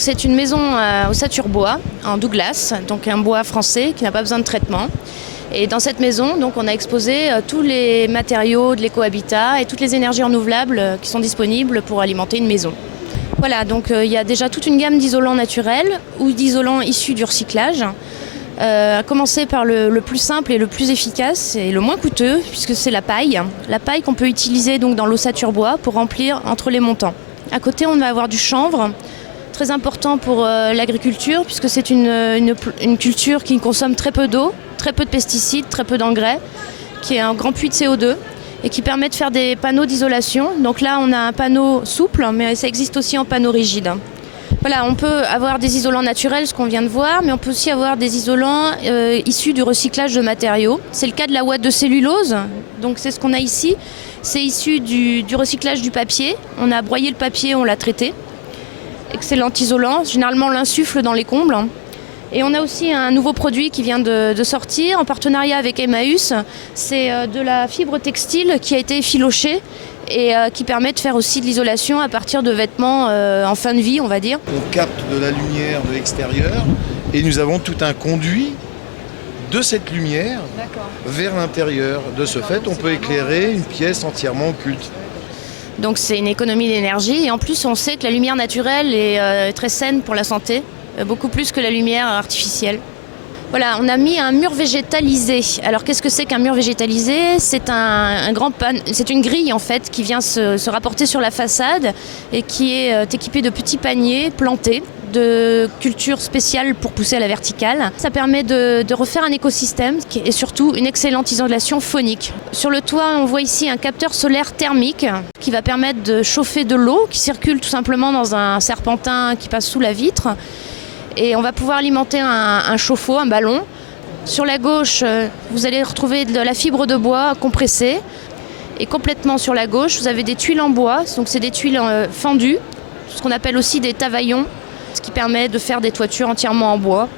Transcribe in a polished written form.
C'est une maison ossature bois en Douglas, donc un bois français qui n'a pas besoin de traitement. Et dans cette maison, donc, on a exposé tous les matériaux de l'écohabitat et toutes les énergies renouvelables qui sont disponibles pour alimenter une maison. Voilà, donc il y a déjà toute une gamme d'isolants naturels ou d'isolants issus du recyclage. À commencer par le plus simple et le plus efficace et le moins coûteux, puisque c'est la paille. La paille qu'on peut utiliser donc dans l'ossature bois pour remplir entre les montants. À côté, on va avoir du chanvre, très important pour l'agriculture, puisque c'est une culture qui consomme très peu d'eau, très peu de pesticides, très peu d'engrais, qui est un grand puits de CO2 et qui permet de faire des panneaux d'isolation. Donc là, on a un panneau souple, mais ça existe aussi en panneau rigide. Voilà, on peut avoir des isolants naturels, ce qu'on vient de voir, mais on peut aussi avoir des isolants issus du recyclage de matériaux. C'est le cas de la ouate de cellulose, donc c'est ce qu'on a ici. C'est issu du recyclage du papier. On a broyé le papier, on l'a traité. Excellent isolant, généralement on l'insuffle dans les combles. Et on a aussi un nouveau produit qui vient de sortir en partenariat avec Emmaüs. C'est de la fibre textile qui a été effilochée et qui permet de faire aussi de l'isolation à partir de vêtements en fin de vie, on va dire. On capte de la lumière de l'extérieur et nous avons tout un conduit de cette lumière vers l'intérieur. De ce fait, on peut éclairer une pièce entièrement occulte. Donc c'est une économie d'énergie et en plus on sait que la lumière naturelle est très saine pour la santé, beaucoup plus que la lumière artificielle. Voilà, on a mis un mur végétalisé. Alors qu'est-ce que c'est qu'un mur végétalisé ? C'est c'est une grille en fait qui vient se rapporter sur la façade et qui est équipée de petits paniers plantés de cultures spéciales pour pousser à la verticale. Ça permet de refaire un écosystème et surtout une excellente isolation phonique. Sur le toit, on voit ici un capteur solaire thermique qui va permettre de chauffer de l'eau qui circule tout simplement dans un serpentin qui passe sous la vitre. Et on va pouvoir alimenter un chauffe-eau, un ballon. Sur la gauche, vous allez retrouver de la fibre de bois compressée. Et complètement sur la gauche, vous avez des tuiles en bois. Donc c'est des tuiles fendues, ce qu'on appelle aussi des tavaillons, ce qui permet de faire des toitures entièrement en bois.